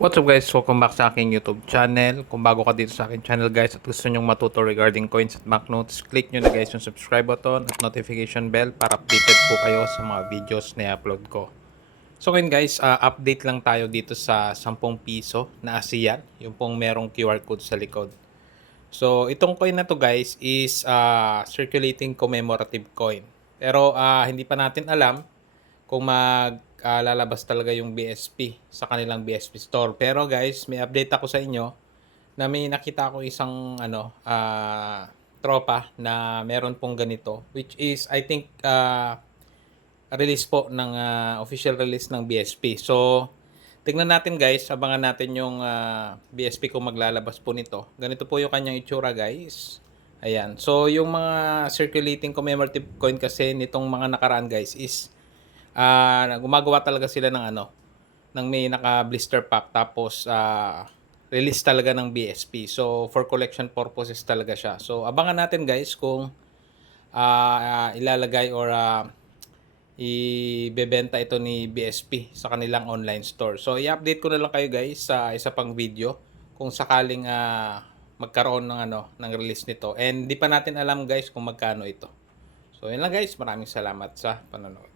What's up guys? Welcome back sa aking YouTube channel. Kung bago ka dito sa aking channel guys at gusto nyong matuto regarding coins at banknotes, click nyo na guys yung subscribe button at notification bell para updated po kayo sa mga videos na i-upload ko. So ngayon guys, update lang tayo dito sa 10 piso na ASEAN, yung pong merong QR code sa likod. So itong coin na to guys is circulating commemorative coin. Pero hindi pa natin alam kung lalabas talaga yung BSP sa kanilang BSP store. Pero guys, may update ako sa inyo na may nakita ako isang tropa na meron pong ganito, which is I think release po ng official release ng BSP. So tingnan natin guys, abangan natin yung BSP kung maglalabas po nito. Ganito po yung kanyang itsura guys. Ayan. So yung mga circulating commemorative coin kasi nitong mga nakaraan guys is gumagawa talaga sila ng ng may naka-blister pack tapos release talaga ng BSP. So for collection purposes talaga siya. So abangan natin guys kung ilalagay or ibebenta ito ni BSP sa kanilang online store. So i-update ko na lang kayo guys sa isa pang video kung sakaling magkaroon ng ng release nito. And di pa natin alam guys kung magkano ito. So yun lang guys, maraming salamat sa panonood.